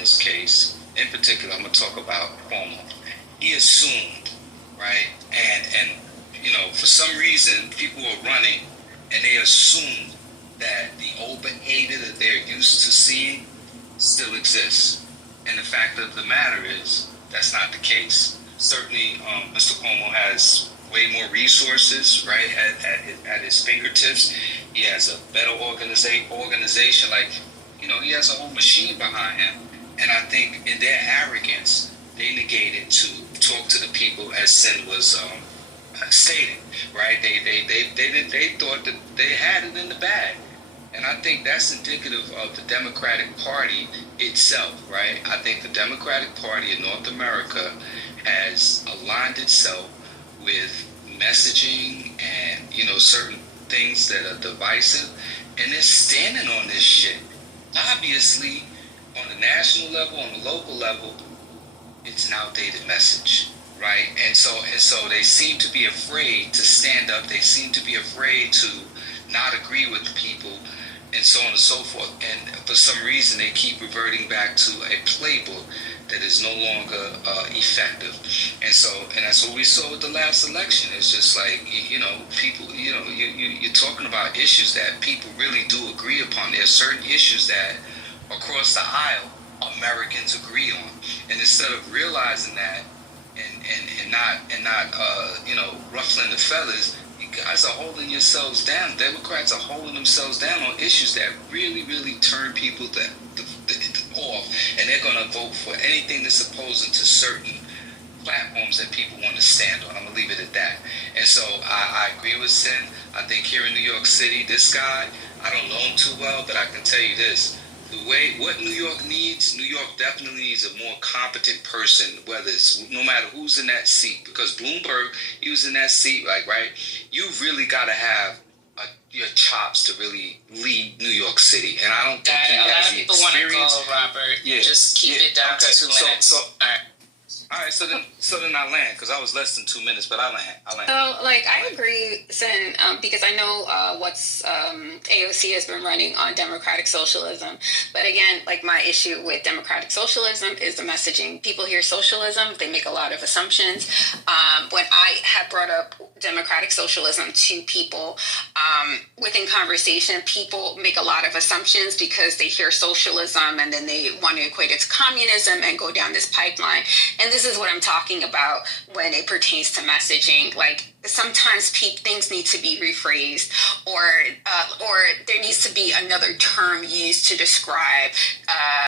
this case, in particular, I'm going to talk about Cuomo. He assumed, right? And for some reason, people are running and they assume that the old behavior that they're used to seeing still exists. And the fact of the matter is, that's not the case. Certainly, Mr. Cuomo has way more resources, right, at his fingertips. He has a better organization. Like, he has a whole machine behind him. And I think in their arrogance, they negated to talk to the people as Sin was stated, right? They thought that they had it in the bag. And I think that's indicative of the Democratic Party itself, right? I think the Democratic Party in North America has aligned itself with messaging and, certain things that are divisive. And they're standing on this shit. Obviously, on the national level, on the local level, it's an outdated message, right? And so they seem to be afraid to stand up. They seem to be afraid to not agree with the people, and so on and so forth. And for some reason, they keep reverting back to a playbook that is no longer effective. And that's what we saw with the last election. It's just like, people, you're talking about issues that people really do agree upon. There are certain issues that across the aisle, Americans agree on. And instead of realizing that and not ruffling the feathers, you guys are holding yourselves down. Democrats are holding themselves down on issues that really, really turn people off, and they're going to vote for anything that's opposing to certain platforms that people want to stand on. I'm going to leave it at that. And so I agree with Sin. I think here in New York City, this guy, I don't know him too well, but I can tell you this. What New York needs, New York definitely needs a more competent person, no matter who's in that seat. Because Bloomberg, he was in that seat, right? You've really got to have your chops to really lead New York City. And I don't think he has the experience. A lot of people want to go, Robert. Yeah. Just keep it down to 2 minutes. All right, so then I land, because I was less than 2 minutes, but I land. So, I agree, Sin, because I know what's AOC has been running on democratic socialism. But again, my issue with democratic socialism is the messaging. People hear socialism, they make a lot of assumptions. When I have brought up democratic socialism to people within conversation, people make a lot of assumptions because they hear socialism and then they want to equate it to communism and go down this pipeline. And this is what I'm talking about when it pertains to messaging. Sometimes things need to be rephrased, or there needs to be another term used to describe